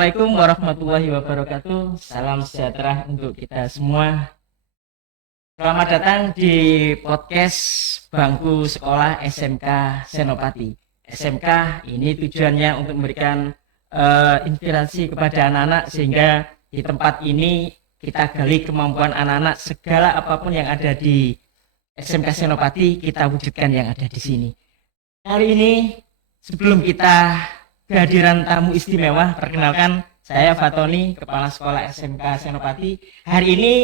Assalamualaikum warahmatullahi wabarakatuh. Salam sejahtera untuk kita semua. Selamat datang di podcast Bangku Sekolah SMK Senopati. SMK ini tujuannya untuk memberikan inspirasi kepada anak-anak sehingga di tempat ini kita gali kemampuan anak-anak, segala apapun yang ada di SMK Senopati kita wujudkan yang ada di sini. Kali ini sebelum kita kehadiran tamu istimewa, perkenalkan saya Fatoni, Kepala Sekolah SMK Senopati. Hari ini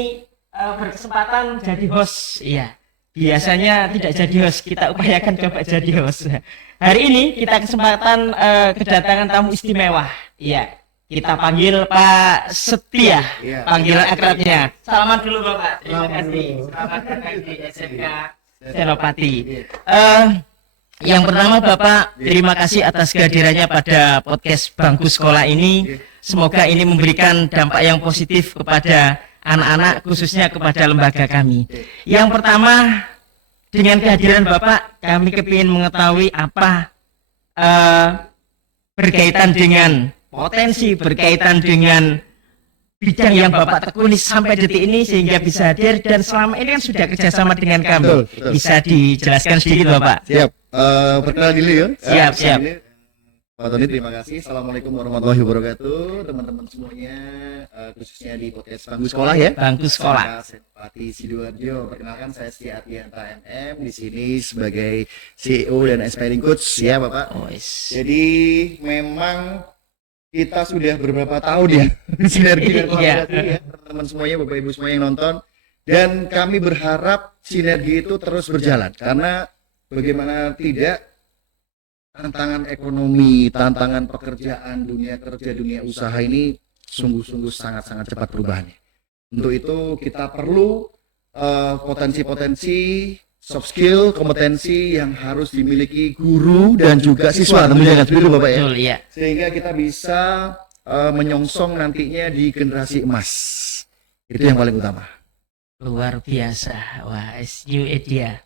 berkesempatan jadi host. Iya, biasanya tidak jadi host, kita upayakan coba jadi host. Hari ini kita kesempatan kedatangan tamu istimewa. Iya, kita panggil Pak Setia, panggilan akrabnya. Selamat dulu Bapak, terima kasih. Selamat datang di SMK Senopati. Yang pertama Bapak, terima kasih atas kehadirannya pada podcast Bangku Sekolah ini. Semoga ini memberikan dampak yang positif kepada anak-anak, khususnya kepada lembaga kami. Yang pertama, dengan kehadiran Bapak, kami kepingin mengetahui apa berkaitan dengan potensi, berkaitan dengan bidang yang Bapak tekuni sampai detik ini sehingga bisa hadir, dan selama ini kan sudah kerjasama dengan kami. Betul. Bisa dijelaskan sedikit Bapak? Siap. Perkenalkan dulu ya. Siap. Pak Tony, terima kasih. Assalamualaikum warahmatullahi wabarakatuh, teman-teman semuanya, khususnya di podcast Bangku Sekolah ya. Bangku Sekolah. Senopati Sidoarjo. Perkenalkan, saya Setia Ardianta MM di sini sebagai CEO dan aspiring coach ya Bapak. Jadi memang kita sudah beberapa tahun ya sinergi dan kolaborasi ya teman-teman semuanya, Bapak Ibu semua yang nonton, dan kami berharap sinergi itu terus berjalan karena bagaimana tidak, tantangan ekonomi, tantangan pekerjaan, dunia kerja, dunia usaha ini sungguh-sungguh sangat-sangat cepat perubahannya. Untuk itu kita perlu potensi-potensi soft skill, kompetensi yang harus dimiliki guru dan juga siswa, tentunya kan begitu Bapak ya. Betul, ya. Sehingga kita bisa menyongsong nantinya di generasi emas. Itu yang paling utama. Luar biasa. Wah, new idea.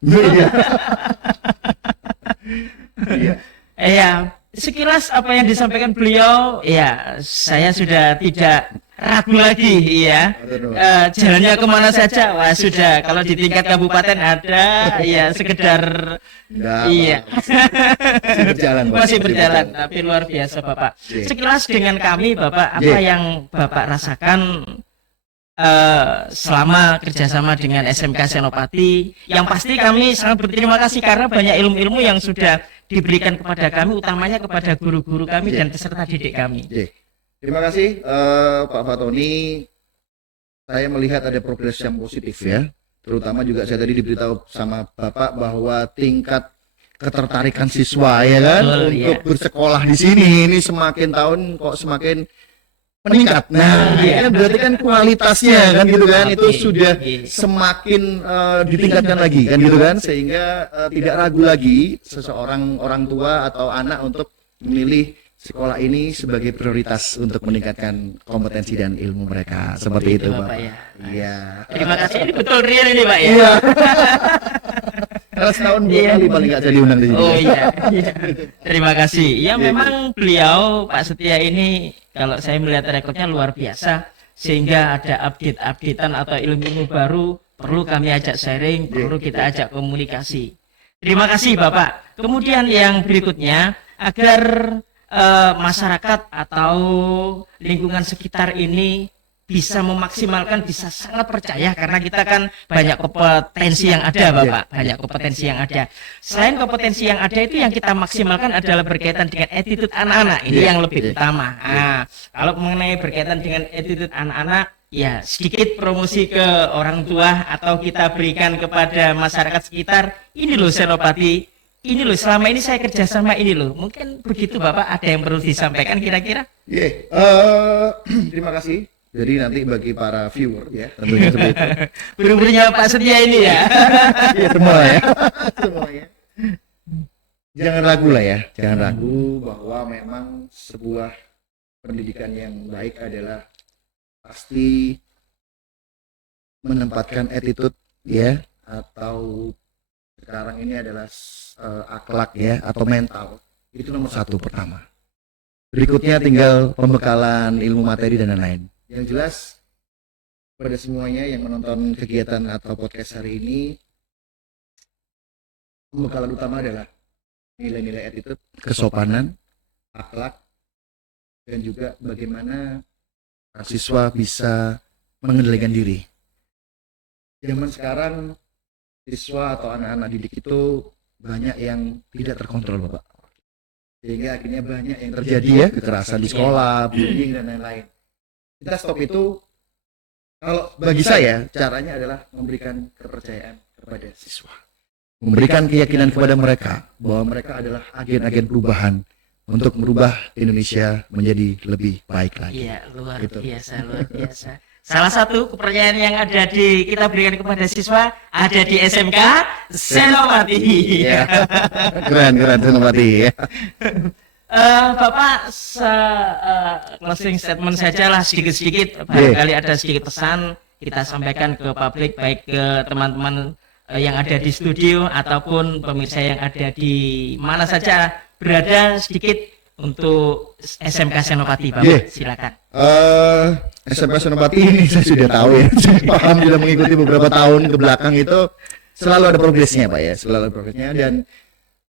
Iya. Sekilas apa yang disampaikan beliau, ya saya sudah tidak ragu lagi, ya. Jalannya kemana saja, wah sudah. Kalau di tingkat kabupaten ada, ya sekedar, iya. Masih berjalan, tapi luar biasa Bapak. Sekilas dengan kami Bapak, apa yang Bapak rasakan selama kerjasama dengan SMK Senopati? Yang pasti kami sangat berterima kasih karena banyak ilmu-ilmu yang sudah diberikan kepada kami, utamanya kepada guru-guru kami dan peserta didik kami. Terima kasih Pak Fatoni. Saya melihat ada progres yang positif ya. Terutama juga saya tadi diberitahu sama Bapak bahwa tingkat ketertarikan siswa ya kan untuk bersekolah di sini ini semakin tahun kok semakin meningkat. Nah, kan berarti kan kualitasnya kan gitu kan itu sudah semakin ditingkatkan lagi kan gitu kan, sehingga tidak ragu lagi seseorang orang tua atau anak untuk memilih sekolah ini sebagai prioritas untuk meningkatkan kompetensi dan ilmu mereka. Seperti itu Bapak. Iya. Terima kasih, ini betul real ini Pak ya. Iya. Karena setahun 2 kali paling nggak jadi undang di sini. Oh iya. Terima kasih. Ya memang beliau Pak Setia ini kalau saya melihat rekodnya luar biasa, sehingga ada update-updatean atau ilmu-ilmu baru perlu kami ajak sharing, perlu kita ajak komunikasi. Terima kasih Bapak. Kemudian yang berikutnya, agar masyarakat atau lingkungan sekitar ini bisa memaksimalkan, bisa sangat percaya karena kita kan banyak kompetensi yang ada Bapak, banyak kompetensi yang ada. Selain kompetensi yang ada itu yang kita maksimalkan adalah berkaitan dengan attitude anak-anak, ini yang lebih utama. Nah, kalau mengenai berkaitan dengan attitude anak-anak, ya sedikit promosi ke orang tua atau kita berikan kepada masyarakat sekitar. Ini loh Senopati, ini loh selama ini saya kerjasama ini loh. Mungkin begitu Bapak, ada yang perlu disampaikan kira-kira? Terima kasih. Jadi nanti bagi para viewer ya, tentunya seperti itu. Buru-burunya Pak Setia ini ya. Iya semua ya. Semuanya. Jangan ragu lah ya, jangan ragu bahwa memang sebuah pendidikan yang baik adalah pasti menempatkan attitude ya, atau sekarang ini adalah akhlak ya atau mental. Itu nomor 1 pertama. Berikutnya tinggal pembekalan ilmu materi dan lain-lain. Yang jelas pada semuanya yang menonton kegiatan atau podcast hari ini, pembekalan utama adalah nilai-nilai attitude, kesopanan, akhlak, dan juga bagaimana siswa bisa mengendalikan diri. Zaman sekarang siswa atau anak-anak didik itu banyak yang tidak terkontrol, Bapak. Sehingga akhirnya banyak yang terjadi ya, kekerasan di sekolah, bullying dan lain-lain. Kita stop itu. Kalau bagi saya caranya adalah memberikan kepercayaan kepada siswa, memberikan keyakinan kepada mereka bahwa mereka adalah agen-agen perubahan untuk merubah Indonesia menjadi lebih baik lagi. Iya, luar Gitu. biasa, luar biasa. Salah satu kepercayaan yang ada kita berikan kepada siswa ada di SMK Senopati. Iya. Keren Senopati ya. Bapak closing statement saja lah sedikit-sedikit, barangkali ada sedikit pesan kita sampaikan ke publik, baik ke teman-teman yang ada di studio ataupun pemirsa yang ada di mana saja berada, sedikit untuk SMK Senopati, Bapak. Silakan. SMK Senopati ini saya sudah tahu ya, saya paham, sudah mengikuti beberapa tahun ke belakang itu selalu ada progresnya, Pak ya, selalu ada progresnya. Dan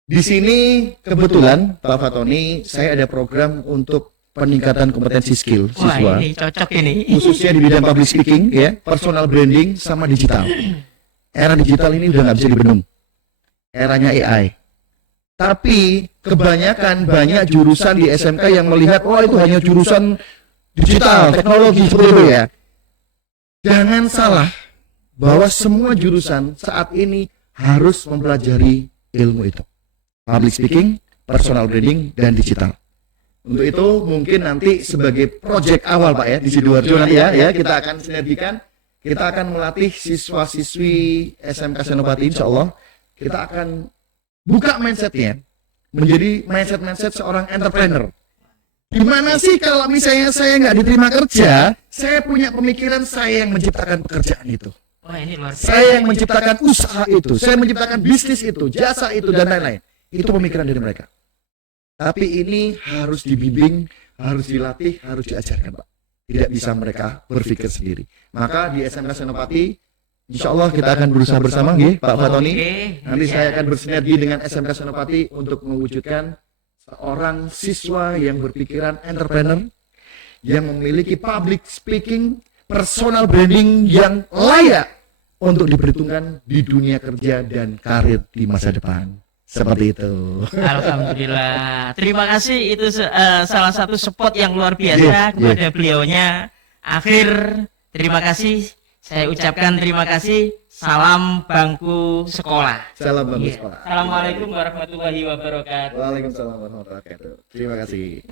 di sini kebetulan Pak Fatoni, saya ada program untuk peningkatan kompetensi skill siswa. Wah, ini cocok ini. Khususnya di bidang public speaking ya, personal branding sama digital. Era digital ini udah nggak bisa dibendung. Eranya AI. Tapi kebanyakan banyak jurusan di SMK yang melihat, wah itu hanya jurusan digital, teknologi seperti itu ya. Jangan salah bahwa semua jurusan saat ini harus mempelajari ilmu itu. Public speaking, personal branding, dan digital. Untuk itu mungkin nanti sebagai proyek awal Pak ya di Sidoarjo nanti ya kita akan sinergikan, kita akan melatih siswa-siswi SMK Senopati, insya Allah kita akan buka mindsetnya menjadi mindset seorang entrepreneur. Gimana sih kalau misalnya saya nggak diterima kerja, saya punya pemikiran saya yang menciptakan pekerjaan itu. Wah, ini luar biasa. Saya yang menciptakan usaha itu, saya menciptakan bisnis itu, jasa itu dan lain-lain. Itu pemikiran dari mereka. Tapi ini harus dibimbing, harus dilatih, harus diajarkan, Pak. Tidak bisa mereka berpikir sendiri. Maka di SMK Senopati, insya Allah kita akan berusaha bersama, Pak Fatoni. Nanti saya akan bersinergi dengan SMK Senopati untuk mewujudkan seorang siswa yang berpikiran entrepreneur, yang memiliki public speaking, personal branding yang layak untuk diperhitungkan di dunia kerja dan karir di masa depan. Seperti itu. Alhamdulillah. Terima kasih, itu salah satu support yang luar biasa kepada beliaunya. Akhir, terima kasih. Saya ucapkan terima kasih. Salam bangku sekolah. Salam bangku sekolah. Assalamualaikum warahmatullahi wabarakatuh. Waalaikumsalam warahmatullahi wabarakatuh. Terima kasih.